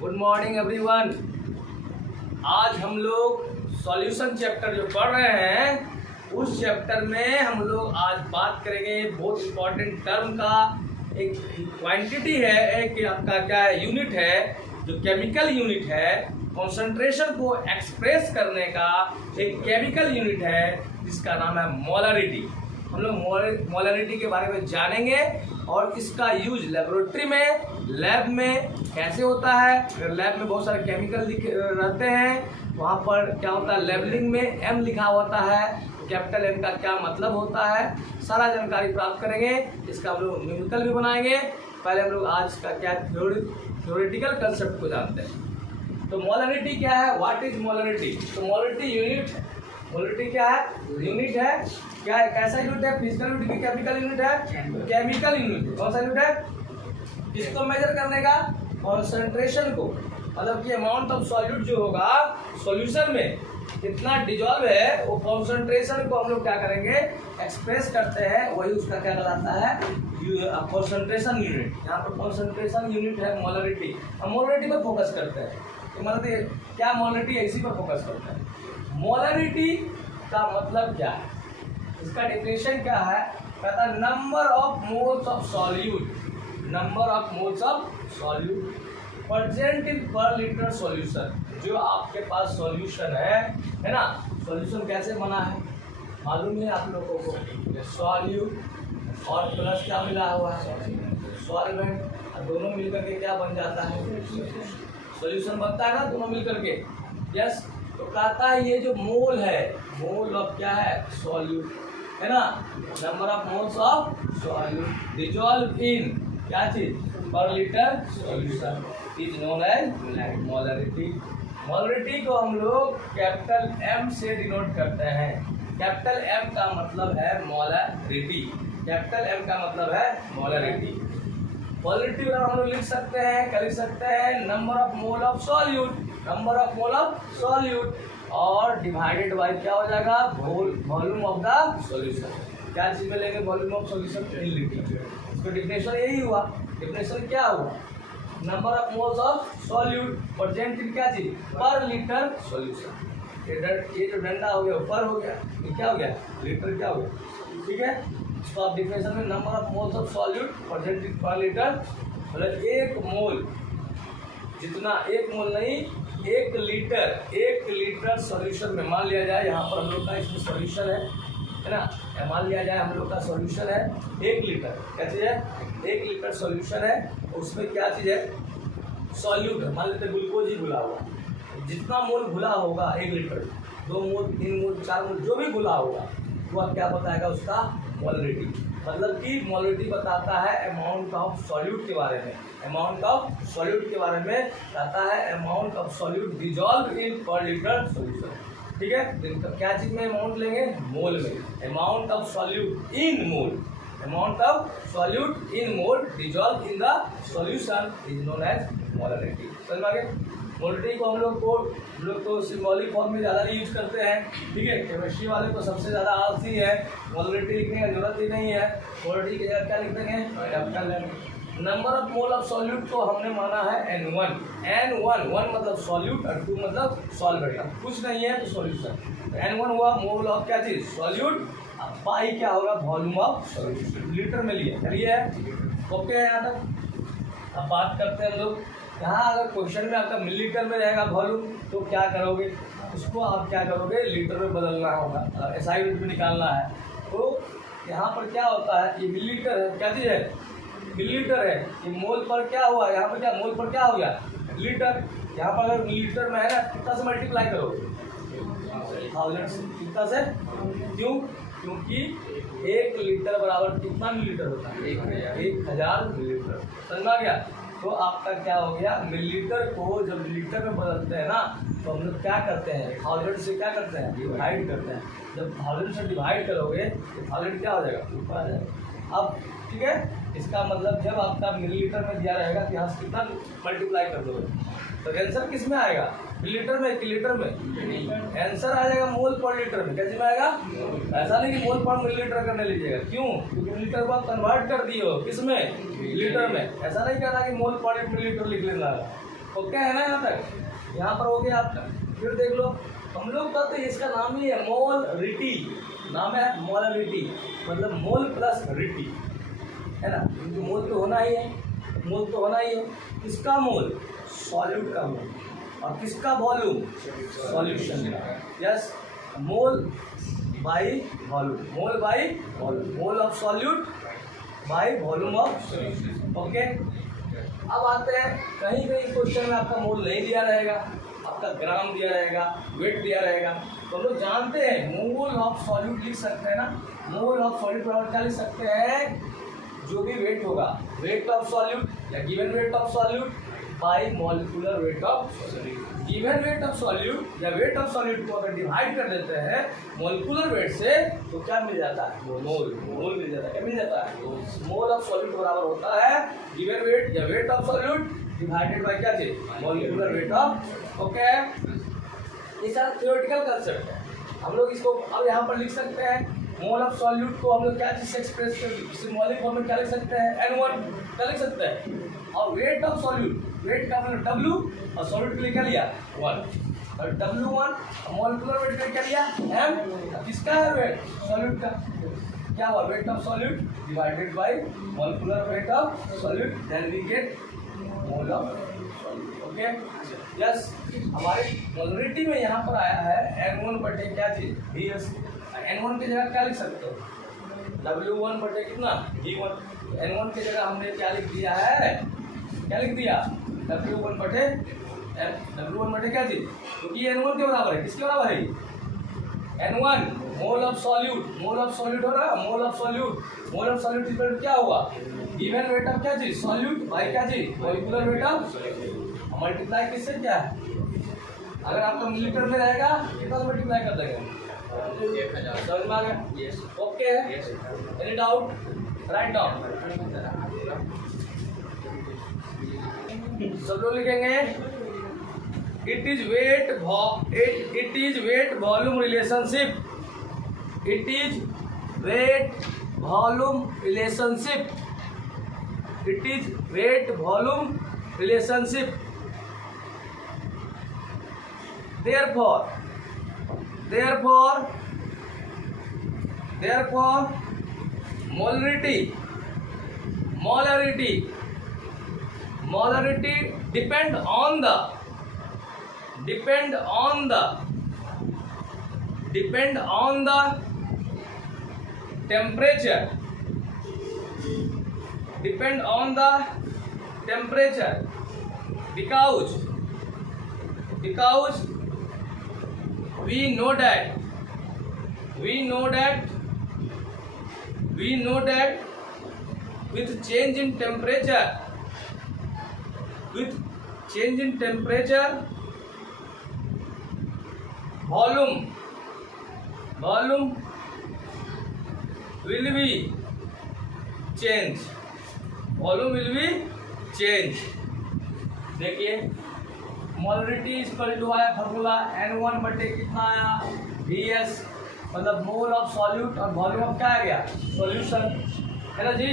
Good morning everyone. आज हम लोग सॉल्यूशन चैप्टर जो पढ़ रहे हैं उस चैप्टर में हम लोग आज बात करेंगे बहुत इंपॉर्टेंट टर्म का। एक क्वांटिटी है, एक आपका क्या है, यूनिट है, जो केमिकल यूनिट है। कॉन्सेंट्रेशन को एक्सप्रेस करने का एक केमिकल यूनिट है जिसका नाम है मोलरिटी। हम लोग मोलरिटी के बारे में जानेंगे और इसका यूज लेबोरेटरी में, लैब में कैसे होता है। अगर लैब में बहुत सारे केमिकल रहते हैं, वहाँ पर क्या होता है, लेबलिंग में एम लिखा होता है, कैपिटल एम का क्या मतलब होता है, सारा जानकारी प्राप्त करेंगे। इसका हम लोग न्यूमेरिकल भी बनाएंगे। पहले हम लोग आज का क्या थ्योरेटिकल कंसेप्ट को जानते हैं। तो मोलरिटी क्या है, व्हाट इज मोलरिटी? तो मोलरिटी यूनिट है। मोलरिटी क्या है? यूनिट है। क्या है, कैसा यूनिट है? फिजिकल यूनिट की केमिकल यूनिट है? Chemical unit. कौन सा यूनिट है? किसको मेजर करने का? कॉन्सेंट्रेशन को, मतलब कि अमाउंट ऑफ सॉल्यूट जो होगा सॉल्यूशन में कितना डिजॉल्व है, वो कॉन्सेंट्रेशन को हम लोग क्या करेंगे, एक्सप्रेस करते हैं। वही उसका क्या कहलाता है, कॉन्सेंट्रेशन यूनिट। यहाँ पर कॉन्सेंट्रेशन यूनिट है मोलरिटी। हम मोलरिटी पर फोकस करते हैं। तो मतलब क्या, मोलरिटी इसी पर फोकस करते हैं। मोलरिटी का मतलब क्या है, इसका डेफिनेशन क्या है? कहता है number of moles of solute, number of moles of solute present in पर लीटर सॉल्यूशन। जो आपके पास सॉल्यूशन है ना, सॉल्यूशन कैसे बना है मालूम है आप लोगों को? सॉल्यूट और प्लस क्या मिला हुआ है, सॉल्वेंट, दोनों मिलकर के क्या बन जाता है, सॉल्यूशन बनता है ना, दोनों मिलकर के। यस, तो कहता है ये जो मोल है, मोल ऑफ क्या है, सॉल्यूट है ना, number of moles of solute dissolve in क्या चीज, per litre solution is known as molarity. Molarity को हम लोग कैपिटल एम से डिनोट करते हैं। कैपिटल एम का मतलब है मोलरिटी। कैपिटल एम का मतलब है मोलरिटी। मोलरिटी हम लोग लिख सकते हैं, क्या लिख सकते हैं, number of mole of solute, number of mole of solute और डिवाइडेड बाय क्या हो जाएगा, वॉल्यूम ऑफ द सॉल्यूशन। क्या चीज में लेंगे, volume of solution in litre. इसका डिफिनेशन यही हुआ। डिफिनेशन क्या हुआ, number of moles of solute present in क्या चीज, पर लीटर सॉल्यूशन। ये जो डंडा हो गया पर हो गया, ये क्या हो गया, लीटर क्या हो गया, ठीक है। इसको आप डिफिनेशन में number of moles of solute present in पर लीटर, मतलब एक मोल, जितना एक मोल नहीं, एक लीटर सॉल्यूशन में, मान लिया जाए यहाँ पर हम लोग का इसमें सॉल्यूशन है ना, मान लिया जाए हम लोग का सॉल्यूशन है 1 लीटर। क्या चीज़ है, 1 लीटर सॉल्यूशन है, उसमें क्या चीज़ है, सॉल्यूट है। मान लेते हैं ग्लूकोज ही घुला हुआ, जितना मोल घुला होगा 1 लीटर, 2 मोल, 3 मोल, 4 मोल, जो भी घुला होगा वो अब क्या बताएगा, उसका मोलरिटी। मतलब कि मोलरिटी बताता है अमाउंट ऑफ सॉल्यूट के बारे में। अमाउंट ऑफ सॉल्यूट के बारे में कहता है अमाउंट ऑफ सॉल्यूट डिजॉल्व इन पर लीटर सॉल्यूशन, ठीक है। क्या चीज में अमाउंट लेंगे, मोल में। Amount of solute in mole, amount of solute in mole dissolve in the solution is known as molarity. समझ में आ गया? मोलरिटी को हम लोग तो सिंबॉलिक फॉर्म में ज़्यादा यूज करते हैं, ठीक है। केमिस्ट्री वाले को सबसे ज़्यादा आलसी है, मोलरिटी लिखने की जरूरत ही नहीं है। मोलरिटी की जगह क्या लिख देंगे, capital M. Number of mole of solute को हमने माना है N1। N1 1 मतलब सॉल्यूट और 2 मतलब सॉल्वेंट। कुछ नहीं है तो सॉल्यूशन। N1 हुआ मोल ऑफ क्या चीज, सॉल्यूट। पाई क्या होगा, वॉल्यूम ऑफ सॉल्यूशन, लीटर में लिया, चलिए ओके है यहाँ तक। अब बात करते हैं लोग, यहाँ अगर क्वेश्चन में आपका मिलीलीटर में रहेगा वॉल्यूम, तो क्या करोगे, उसको आप क्या करोगे, लीटर में बदलना होगा, SI यूनिट में निकालना है। तो यहाँ पर क्या होता है, ये मिलीलीटर है, क्या चीज़ है, मिलीलीटर है। ये मोल पर क्या हुआ, यहाँ पर क्या, मोल पर क्या हो गया, लीटर। यहाँ पर अगर मिलीलीटर में है ना, कितना से मल्टीप्लाई करोगे, 1000 से। कितना से, क्यों, क्योंकि 1 लीटर बराबर कितना मिलीलीटर होता है, 1000 मिलीलीटर। समझ में आ गया? तो आपका क्या हो गया, मिलीलीटर को जब लीटर में बदलते हैं ना, तो हम लोग क्या करते हैं, 1000 से क्या करते हैं, डिवाइड करते हैं। जब 1000 से डिवाइड करोगे तो 1000 क्या हो जाएगा, ऊपर आ जाएगा। अब ठीक है, इसका मतलब जब आपका मिलीलीटर में दिया रहेगा तो यहाँ से कितना मल्टीप्लाई कर दोगे, तो आंसर किस में आएगा, मिलीलीटर में कि लीटर में? आंसर आ जाएगा मोल पर लीटर में। कैसे में आएगा? ऐसा नहीं कि मोल पर मिलीलीटर करने लीजिएगा, क्यों? क्योंकि मिलीलीटर को आप कन्वर्ट कर दिए हो किस में, लीटर में। ऐसा नहीं कहना कि मोल पर मिलीलीटर लिख लेना है, ओके है ना यहाँ तक? यहाँ पर हो गया आपका। फिर देख लो हम लोग का तो इसका नाम ही है मोलरिटी, नाम है मोलरिटी, मतलब मोल प्लस रिटी, है ना? क्योंकि मोल तो होना ही है, मोल तो होना ही है। किसका मोल? सॉल्यूट का मोल। और किसका वॉल्यूम? सॉल्यूशन का। Yes, mole by volume, mole by volume, mole of solute by volume of solution. Okay, अब आते हैं कहीं कहीं क्वेश्चन में आपका मोल नहीं दिया रहेगा, आपका ग्राम दिया रहेगा, वेट दिया रहेगा, तो हम लोग जानते हैं मोल ऑफ सॉल्यूट लिख सकते हैं ना। मोल ऑफ सॉल्यूट बराबर क्या लिख सकते हैं? जो भी वेट होगा, वेट ऑफ सॉल्यूट या given weight of solute by molecular weight of solute. Given weight of solute या वेट ऑफ सॉल्यूट को अगर डिवाइड कर देते हैं मॉलिक्यूलर वेट से तो क्या मिल जाता है? मोल। मोल मिल जाता है। क्या मिल जाता है? मोल ऑफ सॉल्यूट बराबर होता है गिवन वेट या wait of solute divided bye क्या चीज? Molecular weight of. ओके, ये सारा थ्योरेटिकल कंसेप्ट है। हम लोग इसको अब यहाँ पर लिख सकते हैं। मोल ऑफ सॉल्यूट को हम लोग क्या चीज से एक्सप्रेस कर, सिंबॉलिक फॉर्म में क्या लिख सकते हैं? N1 क्या लिख सकते हैं? और वेट ऑफ सॉल्यूट, वेट का मतलब W और सॉल्यूट के लिए क्या लिया? 1, और W1 मॉलिक्यूलर वेट का क्या लिया? M। किसका है वेट? सॉल्यूट का। क्या हुआ? Weight of solute divided by molecular weight of solute, then we get mole of solute. Okay, yes, हमारे मोलरिटी में यहाँ पर आया है N1 बटे क्या चीज? VS। N1 की जगह क्या लिख सकते हो? W1 बटे कितना? V1। N1 की जगह हमने क्या लिख दिया है? क्या लिख दिया? W1 बटे W1 बटे क्या चीज? क्योंकि N1 के बराबर है। किसके बराबर है? N1 mole of solute, mole of solute हो रहा है, मोल of solute, mole of solute equal क्या हुआ? गिवन वेट ऑफ क्या चीज? सॉल्यूट बाई क्या चीज? Molecular weight of. मल्टीप्लाई किससे क्या है? अगर आपका मिलीलीटर में रहेगा कितना मल्टीप्लाई कर देंगे? 1000। समझ में आ गया? ओके है? Any doubt? Write down. सब लोग लिखेंगे it is weight volume relationship. It is weight volume relationship. It is weight volume relationship. Therefore, molarity depend on the temperature. Depend on the temperature because we know that with change in temperature volume will be change। Volume will be change. देखिए molarity equal to आया formula N1 बटे कितना आया? VS, मतलब मोल of solute और volume of क्या आ गया? Solution, है ना जी।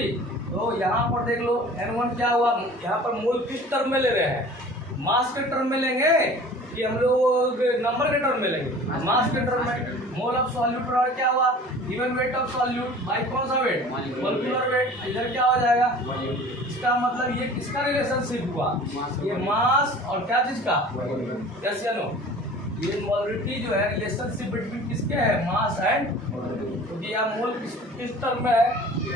तो यहाँ पर देख लो N1 क्या हुआ? यहाँ पर मोल किस टर्म में ले रहे हैं? मास के टर्म में लेंगे कि हम लोग नंबर के टर्म में लेंगे? मास के टर्म में। मोल ऑफ सॉल्यूट बराबर क्या हुआ? Given weight of solute bye कौन सा वेट? Molecular weight. इधर क्या हो जाएगा? इसका मतलब ये किसका रिलेशनशिप हुआ? ये मास और क्या चीज का? यस या नो? ये मोलरिटी जो है रिलेशनशिप बिटवीन किसके है? मास एंड, क्योंकि यहाँ मोल किस टर्म में है?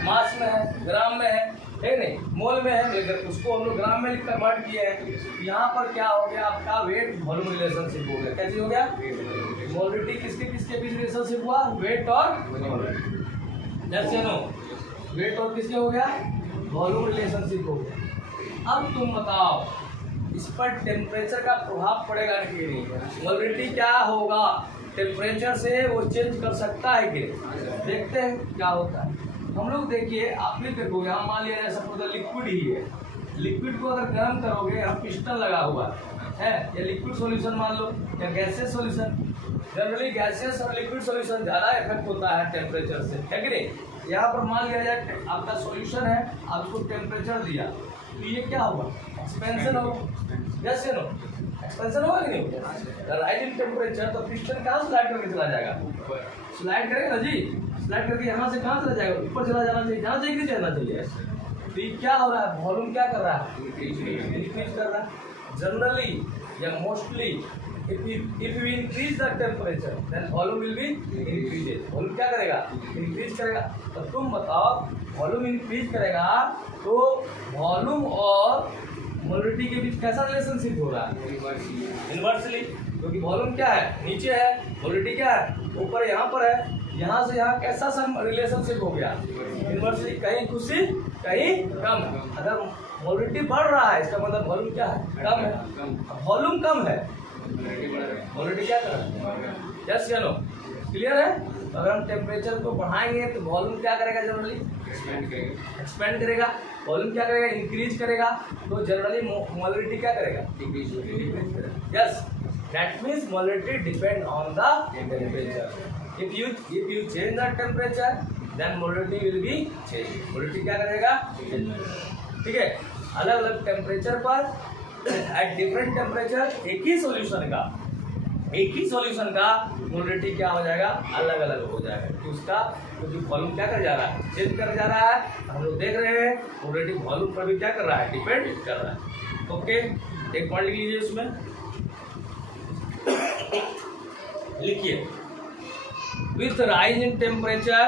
मास में है, ग्राम में है नहीं, मोल में है, लेकिन उसको हम लोग ग्राम में कन्वर्ट किए हैं। यहाँ पर क्या हो गया आपका? वेट वॉल्यूम रिलेशनशिप हो गया। क्या चीज हो गया? मोलरिटी किसके बीच रिलेशनशिप हुआ? वेट और यस या नो? वेट और किसके हो गया? वॉल्यूम रिलेशनशिप हो गया। अब तुम बताओ इस पर टेम्परेचर का प्रभाव पड़ेगा कि नहीं? मोलरिटी क्या होगा? टेम्परेचर से वो चेंज कर सकता है कि नहीं? देखते हैं क्या होता है। हम लोग देखिए, आप भी देखोगे, हम मान लिया सपोज लिक्विड ही है। लिक्विड को अगर गर्म करोगे, यहाँ पिस्टन लगा हुआ है, या लिक्विड सॉल्यूशन मान लो या गैसियस सॉल्यूशन। जनरली गैसियस और लिक्विड सॉल्यूशन ज़्यादा इफेक्ट होता है टेम्परेचर से, है कि नहीं? यहाँ पर मान लिया जाए आपका सॉल्यूशन है, आप उसको टेम्परेचर दिया, तो ये क्या होगा, एक्सपेंशन होगा। यस या नो, एक्सपेंशन होगा कि नहीं। राइज इन टेम्परेचर तो पिस्टन कहाँ स्लाइड करके चला जाएगा, स्लाइड करेगा ना जी, स्लाइड करके यहाँ से कहाँ चला जाएगा, ऊपर चला जाना चाहिए, जहाँ से नीचे जाना चाहिए। तो ये क्या हो रहा है, वॉल्यूम क्या कर रहा है, इंक्रीज कर रहा है। जनरली या mostly if we increase the temperature then volume will be increases। Volume क्या करेगा, इंक्रीज करेगा। तो तुम बताओ वॉल्यूम इंक्रीज करेगा तो वॉल्यूम और मोलरिटी के बीच कैसा रिलेशनशिप हो रहा है, इनवर्सली, क्योंकि वॉल्यूम क्या है नीचे है, मोलरिटी क्या है ऊपर, यहाँ पर है, यहाँ से यहाँ कैसा सा रिलेशनशिप हो गया, इनवर्सली, कहीं खुशी कहीं कम। अगर मोलरिटी बढ़ रहा है इसका मतलब वॉल्यूम क्या है, कम है। वॉल्यूम कम है, मोलरिटी क्या कर रहा है। यस या नो, क्लियर है। तो अगर हम टेम्परेचर को बढ़ाएंगे तो वॉल्यूम क्या करेगा, जनरली एक्सपेंड करेगा। वॉल्यूम क्या करेगा, इंक्रीज करेगा। तो जनरली मोलरिटी क्या करेगा, डिक्रीज करेगा। Yes, that means molarity depend on the temperature. If you change the temperature then molarity will be change. Molarity क्या करेगा, ठीक है। अलग अलग टेम्परेचर पर एट डिफरेंट टेम्परेचर एक ही सॉल्यूशन का मोलरिटी क्या हो जाएगा, अलग अलग हो जाएगा। तो उसका क्योंकि वॉल्यूम क्या कर जा रहा है, चेंज कर जा रहा है। हम लोग देख रहे हैं मोलरिटी वॉल्यूम पर भी क्या कर रहा है, डिपेंड कर रहा है। ओके, एक पॉइंट लिख लीजिए इसमें, लिखिए with rise in temperature,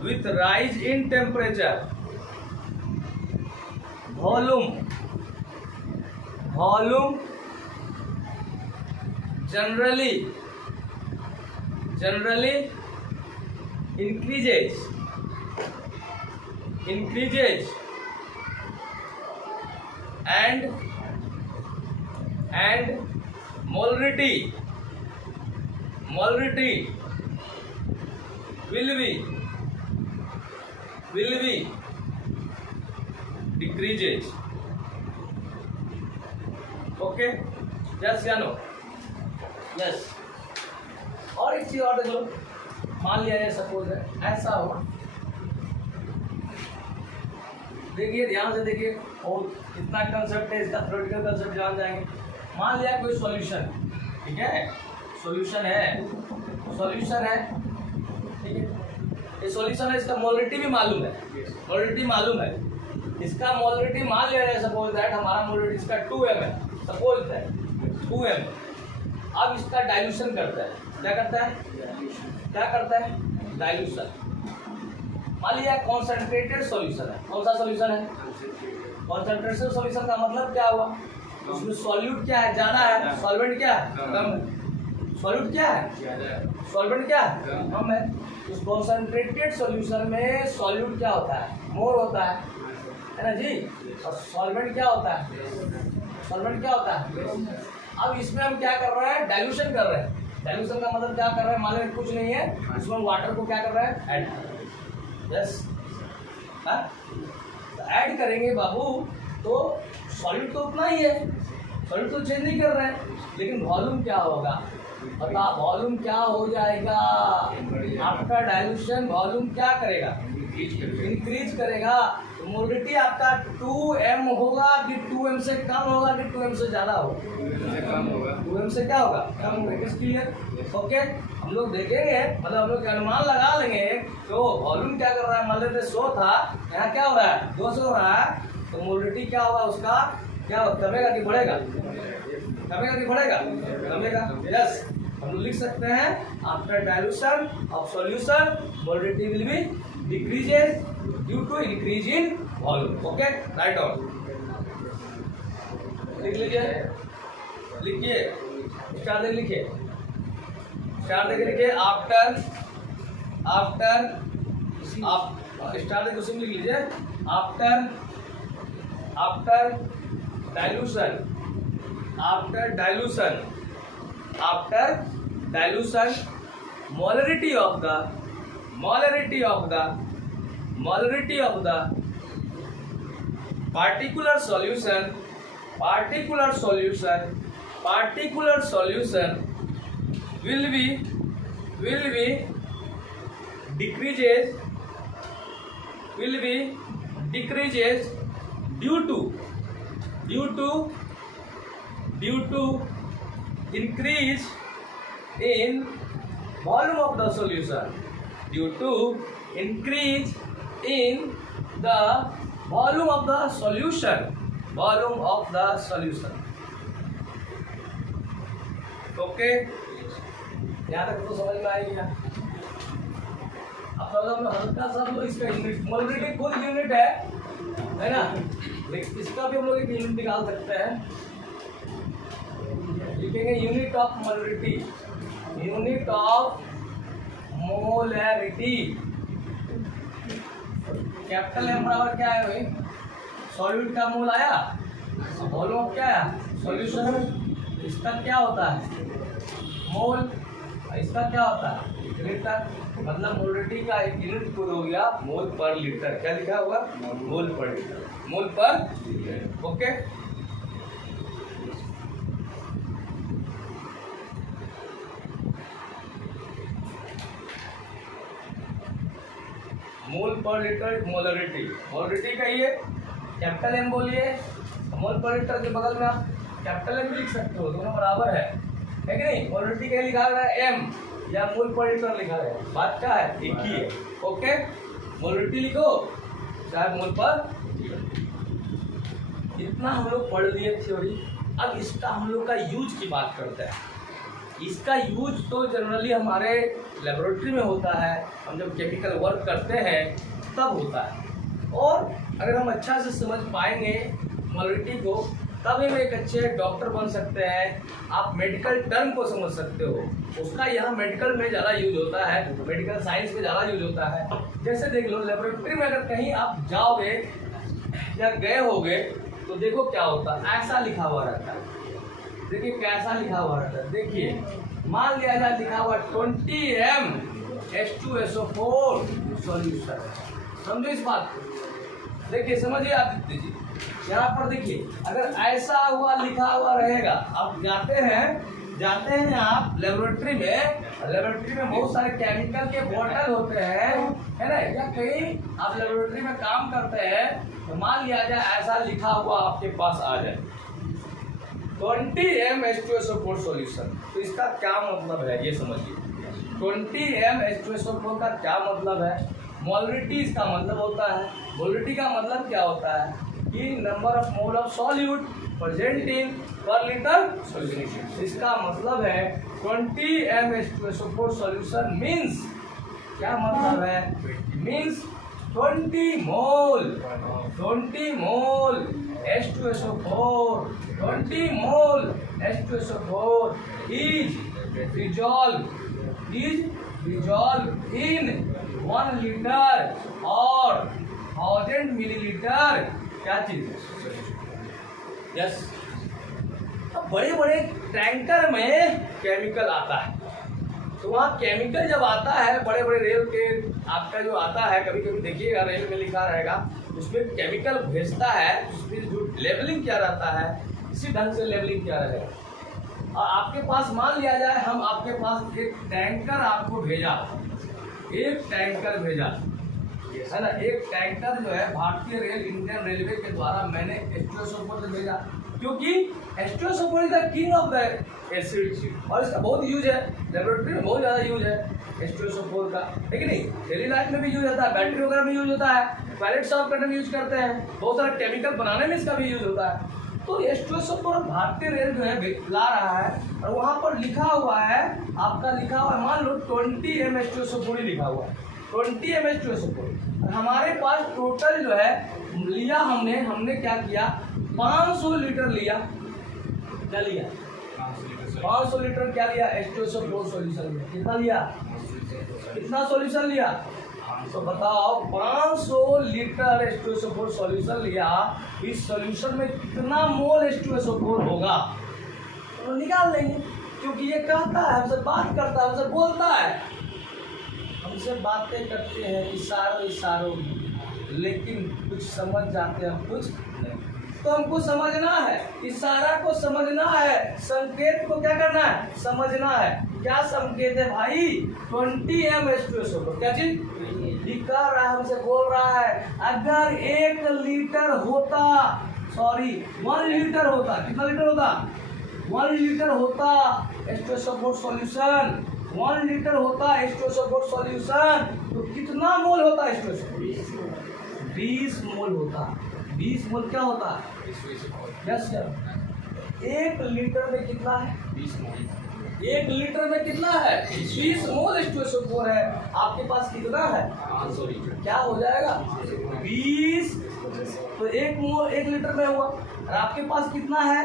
with rise in temperature volume generally increases and molarity will be decreases। Okay, yes या नो, यस। और एक चीज और देख लो, मान लिया जाए सपोज है ऐसा हो, देखिए ध्यान से देखिए, और कितना कंसेप्ट है इसका, थ्योरेटिकल कंसेप्ट जान जाएंगे। मान लिया कोई सॉल्यूशन, ठीक है, सॉल्यूशन है, ठीक है, ये सॉल्यूशन है, इसका मोलरिटी भी मालूम है, इसका मोलरिटी मान लिया जाए सपोज दैट हमारा मोलरिटी इसका 2m है, सपोज दैट 2m। अब इसका डाइल्यूशन करता है, क्या करता है, डाइल्यूशन। मान लिया कॉन्सेंट्रेटेड सॉल्यूशन है, कौन सा सॉल्यूशन है, कॉन्सेंट्रेटेड सॉल्यूशन का मतलब क्या हुआ, उसमें सॉल्यूट क्या है, ज्यादा है, सॉल्वेंट क्या है, कम है। सॉल्यूट क्या है, सॉल्वेंट क्या है, कम है। उस कॉन्सेंट्रेटेड सॉल्यूशन में सॉल्यूट क्या होता है, मोर होता है ना जी, और सॉल्वेंट क्या होता है, अब इसमें हम क्या कर रहे हैं, डाइल्यूशन कर रहे हैं। डाइल्यूशन का मतलब क्या कर रहे हैं, मान लो कुछ नहीं है, इसमें वाटर को क्या कर रहे हैं, ऐड कर रहे हैं। यस, ऐड करेंगे बाबू, तो सॉल्यूट तो उतना ही है, सॉल्यूट तो चेंज नहीं कर रहे हैं, लेकिन वॉल्यूम क्या होगा, बता, वॉल्यूम क्या हो जाएगा आफ्टर डाइल्यूशन, वॉल्यूम क्या करेगा, इंक्रीज करेगा। तो मोलरिटी आपका 2m होगा कि 2m से कम होगा कि 2m से ज्यादा होगा, 2m से क्या होगा, कम होगा। Clear, okay. हम लोग देखेंगे, मतलब हम लोग अनुमान लगा लेंगे, तो वॉल्यूम क्या कर रहा है, मान लेते 100 था, यहाँ क्या हो रहा है, 200 हो रहा है, तो मोलरिटी क्या होगा, उसका क्या कमेगा कि बढ़ेगा, कमेगा। यस, हम लोग लिख सकते हैं after dilution of solution molarity will be decreases due to increase in volume. Okay, write down, लिख लीजिए, लिखिए, स्टार देख लिखिए, आफ्टर स्टार देख उसी में लिख लीजिए, after dilution molarity of the particular solution will be will be decreases due to increase in volume of the solution, due to increase in the volume of the solution, okay. यहाँ तक तो समझ में आएगी। अब हम हल्का सा हम लोग इसका यूनिट, मोलरिटी खुद यूनिट है ना, लेकिन इसका भी हम लोग एक यूनिट निकाल सकते हैं। लिखेंगे unit of molarity, unit of molarity. Capital M बराबर क्या है भाई? सॉल्यूट का मोल आया, वॉल्यूम क्या है? सॉल्यूशन। इसका क्या होता है? मोल। इसका क्या होता है? लीटर। मतलब मोलरिटी का एक यूनिट खुद हो गया मोल पर लीटर। क्या लिखा हुआ? मोल पर लीटर, मोल पर लीटर। ओके। मोल पर लीटर मोलरिटी, मोलरिटी कहिए, कैपिटल एम बोलिए, मोल पर लीटर के बगल में आप कैपिटल एम भी लिख सकते हो, दोनों बराबर है कि नहीं? मोलरिटी क्या लिखा हुआ है? एम, या मोल पर लीटर लिखा है, बात क्या है? एक ही है। ओके, मोलरिटी लिखो चाहे मोल पर। इतना हम लोग पढ़ लिए थ्योरी। अब इसका हम लोग का यूज की बात करते हैं। इसका यूज तो जनरली हमारे लेबोरेटरी में होता है, हम जब केमिकल वर्क करते हैं तब होता है। और अगर हम अच्छा से समझ पाएंगे मोलरिटी को, तब हम एक अच्छे डॉक्टर बन सकते हैं। आप मेडिकल टर्म को समझ सकते हो, उसका यहाँ मेडिकल में ज़्यादा यूज होता है, मेडिकल साइंस में ज़्यादा यूज होता है। जैसे देख लो, लेबोरेटरी में अगर कहीं आप जाओगे या गए होगे तो देखो क्या होता है, ऐसा लिखा हुआ रहता है। देखिए कैसा लिखा हुआ रहता है। देखिए मान लिया जाए लिखा हुआ 20 H2SO4 सॉल्यूशन। समझो इस बात को। देखिए समझिए आदित्य जी, यहाँ पर देखिए अगर ऐसा हुआ लिखा हुआ रहेगा, आप जाते हैं आप लेबोरेटरी में बहुत सारे केमिकल के बॉटल होते हैं, है ना, या कहीं आप लेबोरेटरी में काम करते हैं, तो मान लिया जाए ऐसा लिखा हुआ आपके पास आ जाए 20 H2SO4 सॉल्यूशन। तो इसका क्या मतलब है ये समझिए। 20 H2SO4 का क्या मतलब है? मोलरिटी इसका मतलब होता है। मोलरिटी का मतलब क्या होता है कि number of mole of solute present in पर लीटर सॉल्यूशन। इसका मतलब है 20 H2SO4 सॉल्यूशन मींस, क्या मतलब है? Means 20 mole H2SO4, 20 mole H2SO4 is dissolved in 1 litre और 1000 मिलीलीटर। क्या चीज? यस। अब बड़े बड़े टैंकर में केमिकल आता है, तो वहाँ केमिकल जब आता है बड़े बड़े रेल के आपका जो आता है, कभी कभी देखिएगा रेल में लिखा रहेगा, उसमें केमिकल भेजता है, उसमें जो लेबलिंग क्या रहता है इसी ढंग से लेबलिंग क्या रहेगा। और आपके पास मान लिया जाए हम आपके पास एक टैंकर आपको भेजा, एक टैंकर भेजा है ना, एक टैंकर जो है भारतीय रेल इंडियन रेलवे के द्वारा मैंने H2SO4 से भेजा, क्योंकि H2SO4 is the king of the acid और इसका बहुत यूज है, लेबोरेटरी में बहुत ज़्यादा यूज है H2SO4 का, है कि नहीं? डेली लाइफ में भी यूज होता है, बैटरी वगैरह में यूज होता है, टॉयलेट साफ करने में यूज करते हैं, बहुत सारे केमिकल बनाने में इसका भी यूज होता है। तो H2SO4 भारतीय रेल जो है ला रहा है और वहाँ पर लिखा हुआ है, आपका लिखा हुआ है, मान लो 20 H2SO4 ही लिखा हुआ है, 20 H2SO4। हमारे पास टोटल जो है लिया हमने क्या किया, 500 लीटर लिया। क्या लिया? 500 लीटर क्या लिया? H2SO4 सॉल्यूशन लिया। कितना लिया? कितना सॉल्यूशन लिया? तो बताओ 500 लीटर H2SO4 सॉल्यूशन लिया, इस सॉल्यूशन में कितना मोल H2SO4 होगा तो निकाल लेंगे, क्योंकि ये कहता है हमसे, बात करता है, हमसे बोलता है, हमसे बातें करते हैं इशारों, लेकिन कुछ समझ जाते हैं कुछ नहीं। इसको हमको समझना है, इशारा को समझना है, संकेत को क्या करना है, समझना है। क्या संकेत है भाई, 20 mH2SO4। क्या चीज लिखा रहा है, हमसे बोल रहा है अगर 1 लीटर होता, सॉरी 1 लीटर होता, कितना लीटर होता, 1 लीटर होता H2SO4 सॉल्यूशन, 1 लीटर होता H2SO4 सॉल्यूशन, तो कितना मोल होता H2SO4? 20 मोल होता। 20 मोल क्या होता है, यस सर। 1 लीटर में कितना है, 20 मोल। 1 लीटर में कितना है, 20 मोल H2SO4 है। आपके पास कितना है, 500 लीटर। क्या हो जाएगा 20, तो 1 लीटर में हुआ। और आपके पास कितना है,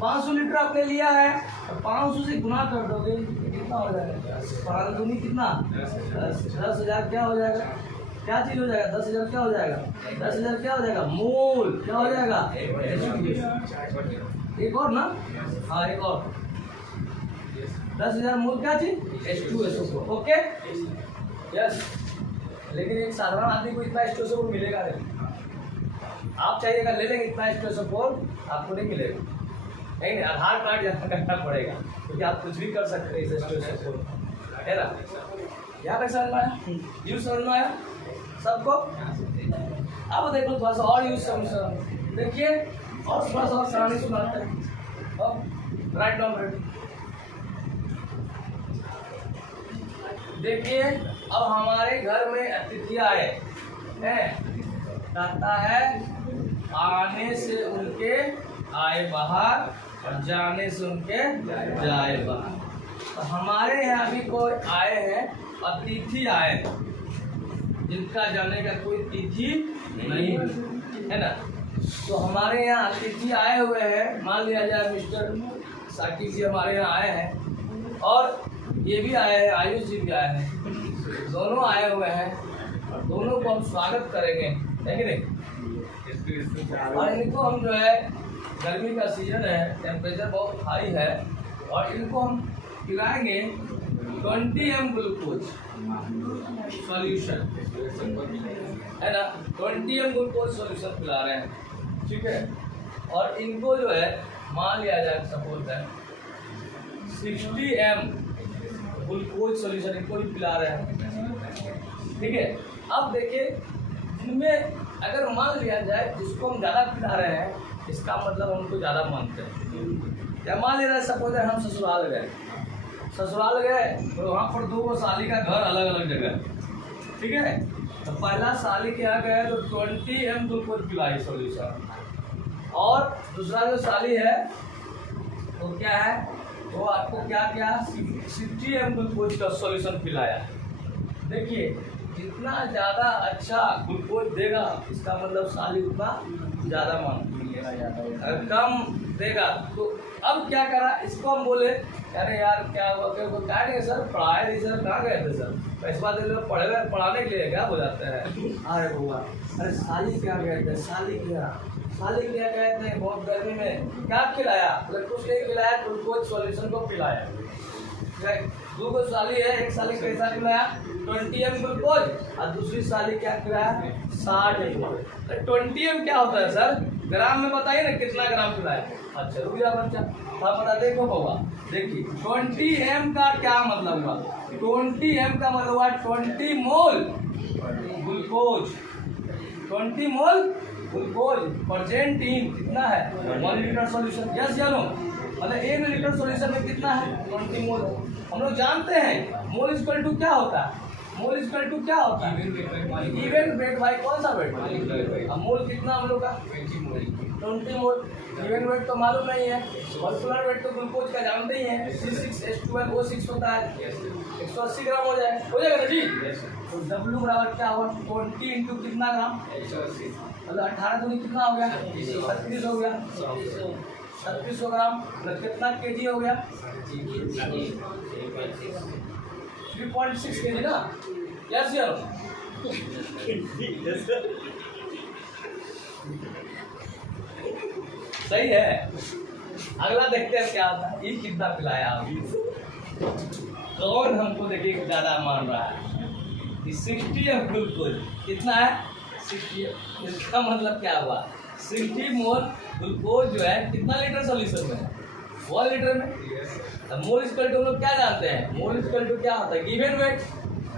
500 लीटर आपने लिया है, तो 500 से गुना कर दोगे कितना हो जाएगा, 5 दूनी कितना, 10,000। क्या हो जाएगा, क्या चीज हो जाएगा, 10,000 क्या हो जाएगा, 10,000 क्या हो जाएगा, मोल क्या हो जाएगा। एक और ना, हाँ एक और 10,000 मोल क्या चीज, H2SO4। Okay yes. लेकिन एक साधारण आदमी को इतना H2SO4 मिलेगा नहीं। आप चाहिएगा ले लेंगे इतना H2SO4, आपको नहीं मिलेगा। नहीं, आधार कार्ड जमा करना पड़ेगा, क्योंकि आप कुछ भी कर सकते हैं इस H2SO4, है ना। यहाँ तक समझ में आया, यूज समझ में आया सबको। अब देखो थोड़ा सा और यूज समझ, देखिए और थोड़ा सा और कहानी सुनाते हैं। अब राइट डाउन रेडी। देखिए अब हमारे घर में अतिथि आए हैं, कहता है आने से उनके आए बाहर और जाने से उनके जाए बाहर। तो हमारे यहाँ अभी कोई आए हैं, अतिथि आए हैं, जिनका जाने का कोई तिथि नहीं है ना। तो हमारे यहाँ अतिथि आए हुए हैं, मान लिया जाए मिस्टर साकिब जी हमारे यहाँ आए हैं, और ये भी आए हैं, आयुष जी भी आए हैं, दोनों आए हुए हैं, और दोनों को हम स्वागत करेंगे, है कि नहीं। और इनको हम जो है, गर्मी का सीजन है, टेम्परेचर बहुत हाई है, और इनको हम पिलाएंगे 20 m ग्लूकोज सॉल्यूशन, है ना। 20 m ग्लूकोज सॉल्यूशन पिला रहे हैं, ठीक है। और इनको जो है मान लिया जाए सपोज है 60 m ग्लूकोज सॉल्यूशन इनको भी पिला रहे हैं, ठीक है। अब देखिए इनमें अगर मान लिया जाए जिसको हम ज़्यादा पिला रहे हैं, इसका मतलब हम उनको ज़्यादा मानते हैं। या मान लिया जाए सपोज है हम ससुराल गए, तो वहाँ पर 2 साली का घर अलग अलग जगह, ठीक है। तो पहला साली के यहाँ गए तो 20 m ग्लूकोज पिलाई सॉल्यूशन, और दूसरा जो साली है वो क्या है, वो आपको क्या क्या 60 m ग्लूकोज का सॉल्यूशन पिलाया। देखिए जितना ज़्यादा अच्छा ग्लूकोज देगा, इसका मतलब साली उतना ज़्यादा मांगेगा, अगर कम देगा तो अब क्या करा, इसको हम बोले अरे यार क्या हुआ, क्या नहीं सर पढ़ाए नहीं सर, कहाँ गए थे सर, पैसा दे लो पढ़ाने के लिए क्या हो जाता है। अरे हुआ, अरे साली क्या गए थे, साली क्या गए थे बहुत गर्मी में, क्या खिलाया, कुछ नहीं खिलाया, ग्लूकोज सॉल्यूशन को पिलाया। 2 साली है, एक साली कैसा खिलाया 20 m ग्लूकोज, और दूसरी साली क्या खिलाया 60 m। 20 m क्या होता है सर, ग्राम में बताइए ना कितना ग्राम खिलाया। अच्छा रुक जा बच्चा, आप बता देखो बाबा, देखिए 20 m का क्या मतलब हुआ, 20 m का मतलब हुआ 20 mole glucose, 20 mole glucose present in कितना है 1 लीटर सॉल्यूशन। यस जानो, मतलब 1 लीटर सॉल्यूशन में कितना है 20 मोल। हम लोग जानते हैं मोल इक्वल टू क्या होता है, मोल इक्वल टू क्या होता है, इवन वेट बाई कौन सा वेट, अब मोल कितना हम लोग का 20 मोल। इवन वेट तो मालूम नहीं है, मॉलिक्यूलर वेट तो ग्लूकोज का जानते ही है, C6H12O6 होता है, 180 ग्राम हो जाएगा ना जी। तो W बराबर क्या होगा 20 इंटू कितना ग्राम, मतलब 18 दूनी कितना हो गया 36 हो गया, 3600 ग्राम, मतलब कितना केजी हो गया 3.6 केजी ना। यस यार सही है। अगला देखते हैं क्या आता है, ये कितना पिलाया अभी, कौन हमको देखिए ज्यादा मान रहा है। 60 m ग्लूकोज कितना है 60, इसका मतलब क्या हुआ 60 मोल ग्लूकोज जो है कितना लीटर सॉल्यूशन में है? 1 लीटर में। अब मोल इक्वल टू हम लोग क्या जानते हैं? मोल इक्वल टू क्या होता है? Given weight.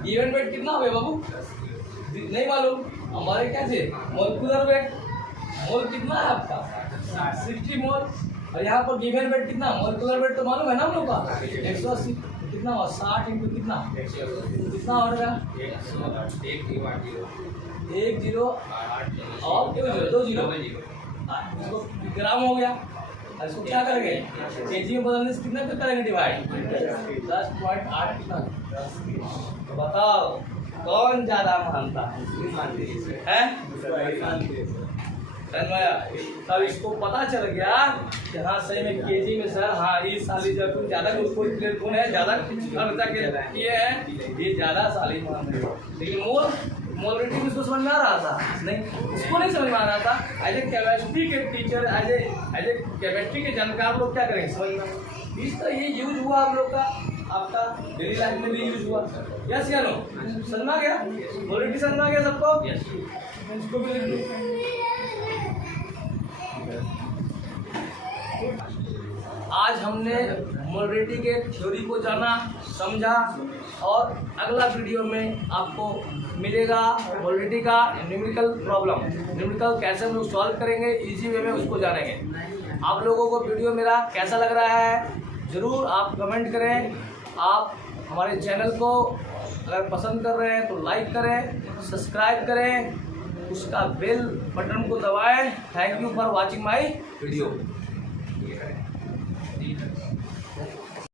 गिवन वेट कितना हो गया बाबू? नहीं मालूम हमारे क्या से? Molecular weight. मोल कितना है आपका? 60 मोल। और यहाँ पर गिवन वेट कितना? मोलिकुलर वेट तो मालूम है ना हम लोग का? 180। कितना हुआ? 60 इंटू कितना? कितना हो रहा है? 1 0 और 2 0 इसको ग्राम हो गया। और इसको क्या करेंगे? केजी में बदलने से कितना करेंगे डिवाइड? 10.8 कितना? तो बताओ कौन ज्यादा मानता है? तब इसको पता चल गया कि हाँ सही में केजी में सर, हाँ इस साली जब तुम ज्यादा कोई प्लेटफॉर्म है ज्यादा खर्चा किए हैं, ये ज्यादा साली मान रहे हो। लेकिन मोलरिटी में उसको समझ में आ रहा था नहीं, उसको नहीं समझ में आ रहा था। एज ए केमिस्ट्री के टीचर, एज ए केमिस्ट्री के जानकार लोग क्या करेंगे समझ में? इस तरह ये यूज हुआ आप लोग का, आपका डेली लाइफ में भी यूज हुआ। यस या नो? समझ में आ गया? मोलरिटी समझ में आ गया सबको? इसको भी लिख लो। आज हमने मोलरिटी के थ्योरी को जाना, समझा, और अगला वीडियो में आपको मिलेगा मोलरिटी का न्यूमेरिकल प्रॉब्लम। न्यूमेरिकल कैसे हम लोग सॉल्व करेंगे इजी वे में, उसको जानेंगे। आप लोगों को वीडियो मेरा कैसा लग रहा है ज़रूर आप कमेंट करें। आप हमारे चैनल को अगर पसंद कर रहे हैं तो लाइक करें, सब्सक्राइब करें, उसका बेल बटन को दबाएं। Thank you for watching my video.